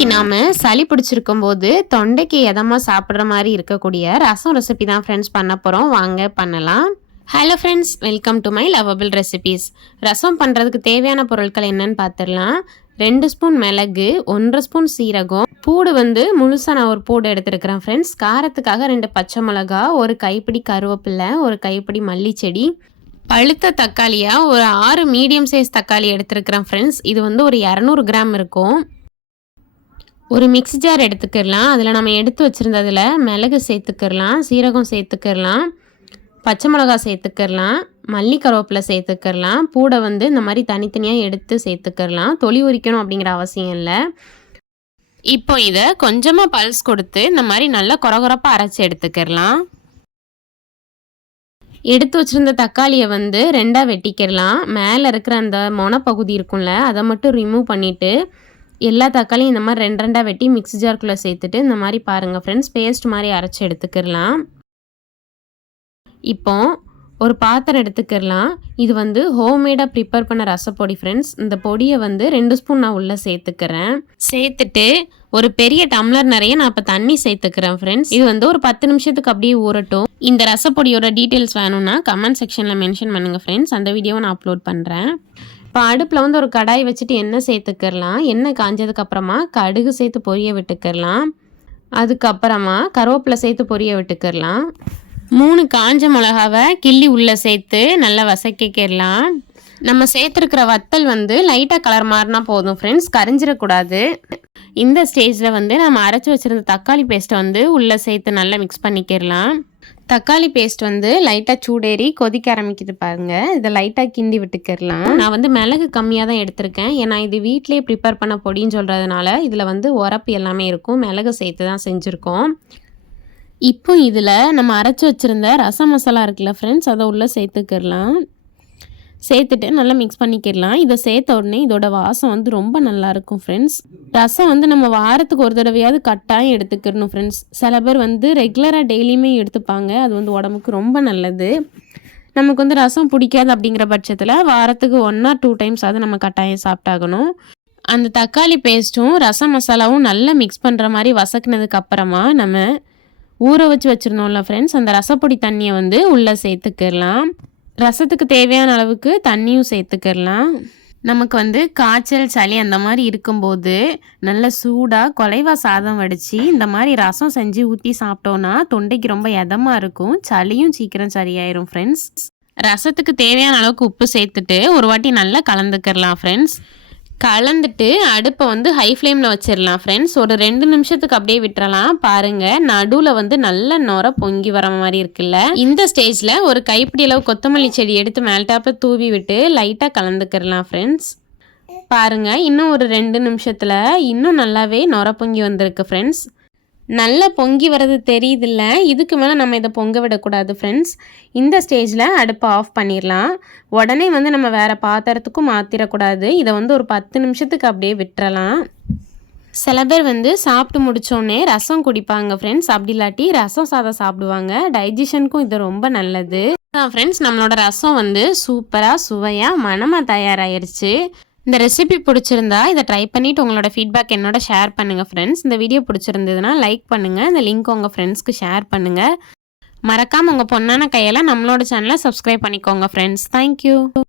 இன்னைக்கு நாம சளி பிடிச்சிருக்கும் போது தொண்டைக்கு எதமா சாப்பிட்ற மாதிரி இருக்கக்கூடிய ரசம் ரெசிபி தான் ஃப்ரெண்ட்ஸ் பண்ண போகிறோம். வாங்க பண்ணலாம். Hello friends, welcome to my lovable recipes. Rasam பண்ணுறதுக்கு தேவையான பொருட்கள் என்னன்னு பார்த்துடலாம். 2 ஸ்பூன் மிளகு, 1 ஸ்பூன் சீரகம், பூடு முழுசாக நான் ஒரு பூடு எடுத்துருக்கிறேன் ஃப்ரெண்ட்ஸ். காரத்துக்காக 2 பச்சை மிளகா, ஒரு கைப்பிடி கருவேப்பிலை, ஒரு கைப்பிடி மல்லிச்செடி, பழுத்த தக்காளியாக ஒரு 6 மீடியம் சைஸ் தக்காளி எடுத்துருக்கிறேன் ஃப்ரெண்ட்ஸ். இது ஒரு 200 கிராம் இருக்கும். ஒரு மிக்ஸி ஜார் எடுத்துக்கிடலாம். அதில் நம்ம எடுத்து வச்சுருந்ததில் மிளகு சேர்த்துக்கிடலாம், சீரகம் சேர்த்துக்கிடலாம், பச்சை மிளகா சேர்த்துக்கிடலாம், மல்லி கருவேப்பிலை சேர்த்துக்கிடலாம். பூடை இந்த மாதிரி தனித்தனியாக எடுத்து சேர்த்துக்கிடலாம். தொளி உரிக்கணும் அப்படிங்கிற அவசியம் இல்லை. இப்போ இதை கொஞ்சமாக பல்ஸ் கொடுத்து இந்த மாதிரி நல்லா கொரகொரப்பாக அரைச்சி எடுத்துக்கிடலாம். எடுத்து வச்சுருந்த தக்காளியை 2ஆக வெட்டிக்கிடலாம். மேலே இருக்கிற அந்த மொனப்பகுதி இருக்கும்ல, அதை மட்டும் ரிமூவ் பண்ணிவிட்டு எல்லா தக்காளியும் இந்த மாதிரி 2 வெட்டி மிக்ஸி ஜார்க்குள்ளே சேர்த்துட்டு இந்த மாதிரி பாருங்கள் ஃப்ரெண்ட்ஸ், பேஸ்ட் மாதிரி அரைச்சி எடுத்துக்கிடலாம். இப்போ ஒரு பாத்திரம் எடுத்துக்கிடலாம். இது ஹோம்மேடாக ப்ரிப்பேர் பண்ண ரசப்பொடி ஃப்ரெண்ட்ஸ். இந்த பொடியை 2 ஸ்பூன் நான் உள்ளே சேர்த்துக்கிறேன். சேர்த்துட்டு ஒரு பெரிய டம்ளர் நிறைய நான் இப்போ தண்ணி சேர்த்துக்கிறேன் ஃப்ரெண்ட்ஸ். இது ஒரு 10 நிமிஷத்துக்கு அப்படியே ஊறட்டும். இந்த ரசப்பொடியோட டீட்டெயில்ஸ் வேணும்னா கமெண்ட் செக்ஷனில் மென்ஷன் பண்ணுங்கள் ஃப்ரெண்ட்ஸ். அந்த வீடியோவை நான் அப்லோட் பண்ணுறேன். இப்போ அடுப்பில் ஒரு கடாய் வச்சுட்டு எண்ணெய் சேர்த்துக்கிடலாம். எண்ணெய் காஞ்சதுக்கப்புறமா கடுகு சேர்த்து பொரிய விட்டுக்கிடலாம். அதுக்கப்புறமா கருவேப்பிலை சேர்த்து பொரிய விட்டுக்கிடலாம். 3 காஞ்ச மிளகாவை கிள்ளி உள்ளே சேர்த்து நல்லா வசக்கிக்கிடலாம். நம்ம சேர்த்துருக்கிற வத்தல் லைட்டாக கலர் மாறினா போதும் ஃப்ரெண்ட்ஸ், கரிஞ்சிடக்கூடாது. இந்த ஸ்டேஜில் நம்ம அரைச்சி வச்சுருந்த தக்காளி பேஸ்ட்டை உள்ளே சேர்த்து நல்லா மிக்ஸ் பண்ணிக்கிடலாம். தக்காளி பேஸ்ட் லைட்டாக சூடேறி கொதிக்க ஆரம்பிக்குது பாருங்கள். இதை லைட்டாக கிண்டி விட்டுக்கிடலாம். நான் மிளகு கம்மியாக தான் எடுத்திருக்கேன். ஏன்னா இது வீட்டிலேயே ப்ரிப்பேர் பண்ண பொடின்னு சொல்கிறதுனால இதில் உரப்பு எல்லாமே இருக்கும். மிளகு சேர்த்து தான் செஞ்சுருக்கோம். இப்போ இதில் நம்ம அரைச்சி வச்சுருந்த ரசம் மசாலா இருக்குல்ல ஃப்ரெண்ட்ஸ், அதை உள்ளே சேர்த்துக்கிடலாம். சேர்த்துட்டு நல்லா மிக்ஸ் பண்ணிக்கிடலாம். இதை சேர்த்த உடனே இதோட வாசம் ரொம்ப நல்லாயிருக்கும் ஃப்ரெண்ட்ஸ். ரசம் நம்ம வாரத்துக்கு ஒரு தடவையாவது கட்டாயம் எடுத்துக்கிடணும் ஃப்ரெண்ட்ஸ். சில பேர் ரெகுலராக டெய்லியுமே எடுத்துப்பாங்க. அது உடம்புக்கு ரொம்ப நல்லது. நமக்கு ரசம் பிடிக்காது அப்படிங்கிற பட்சத்தில் வாரத்துக்கு 1 or 2 டைம்ஸ் அது நம்ம கட்டாயம் சாப்பிட்டாகணும். அந்த தக்காளி பேஸ்ட்டும் ரசம் மசாலாவும் நல்லா மிக்ஸ் பண்ணுற மாதிரி வசக்கினதுக்கு அப்புறமா நம்ம ஊற வச்சுருந்தோம்ல ஃப்ரெண்ட்ஸ், அந்த ரசப்பொடி தண்ணியை உள்ளே சேர்த்துக்கிடலாம். ரசத்துக்கு தேவையான அளவுக்கு தண்ணியும் சேர்த்துக்கிடலாம். நமக்கு காய்ச்சல் சளி அந்த மாதிரி இருக்கும்போது நல்ல சூடாக குலைவா சாதம் வடித்து இந்த மாதிரி ரசம் செஞ்சு ஊற்றி சாப்பிட்டோன்னா தொண்டைக்கு ரொம்ப எதமாக இருக்கும். சளியும் சீக்கிரம் சரியாயிரும் ஃப்ரெண்ட்ஸ். ரசத்துக்கு தேவையான அளவுக்கு உப்பு சேர்த்துட்டு ஒரு வாட்டி நல்லா கலந்துக்கிடலாம் ஃப்ரெண்ட்ஸ். கலந்துட்டு அடுப்பை ஹை ஃப்ளேமில் வச்சிடலாம் ஃப்ரெண்ட்ஸ். ஒரு 2 நிமிஷத்துக்கு அப்படியே விட்டுறலாம். பாருங்கள், நடுவில் நல்ல நுர பொங்கி வர மாதிரி இருக்குல்ல. இந்த ஸ்டேஜில் ஒரு கைப்பிடி அளவு கொத்தமல்லி செடி எடுத்து மேல்டாப்பில் தூவி விட்டு லைட்டாக கலந்துக்கிடலாம் ஃப்ரெண்ட்ஸ். பாருங்கள், இன்னும் ஒரு 2 நிமிஷத்தில் இன்னும் நல்லாவே நுர பொங்கி வந்திருக்கு ஃப்ரெண்ட்ஸ். நல்லா பொங்கி வர்றது தெரியுதில்ல. இதுக்கு மேலே நம்ம இதை பொங்க விடக்கூடாது ஃப்ரெண்ட்ஸ். இந்த ஸ்டேஜில் அடுப்பை ஆஃப் பண்ணிடலாம். உடனே நம்ம வேறு பாத்திரத்துக்கும் மாற்றிடக்கூடாது. இதை ஒரு 10 நிமிஷத்துக்கு அப்படியே விட்டுறலாம். சில பேர் சாப்பிட்டு முடித்தோடனே ரசம் குடிப்பாங்க ஃப்ரெண்ட்ஸ். அப்படி இல்லாட்டி ரசம் சாதம் சாப்பிடுவாங்க. டைஜஷனுக்கும் இது ரொம்ப நல்லது ஃப்ரெண்ட்ஸ். நம்மளோட ரசம் சூப்பராக சுவையாக மணமாக தயாராகிருச்சு. இந்த ரெசிபி பிடிச்சிருந்தா இதை ட்ரை பண்ணிவிட்டு உங்களோட ஃபீட்பேக் என்னோட ஷேர் பண்ணுங்கள் ஃப்ரெண்ட்ஸ். இந்த வீடியோ பிடிச்சிருந்ததுன்னா லைக் பண்ணுங்கள். இந்த லிங்க் உங்கள் ஃப்ரெண்ட்ஸ்க்கு ஷேர் பண்ணுங்கள். மறக்காமல் உங்கள் பொண்ணான கையால் நம்மளோட சேனலை சப்ஸ்கிரைப் பண்ணிக்கோங்க ஃப்ரெண்ட்ஸ். தேங்க்யூ.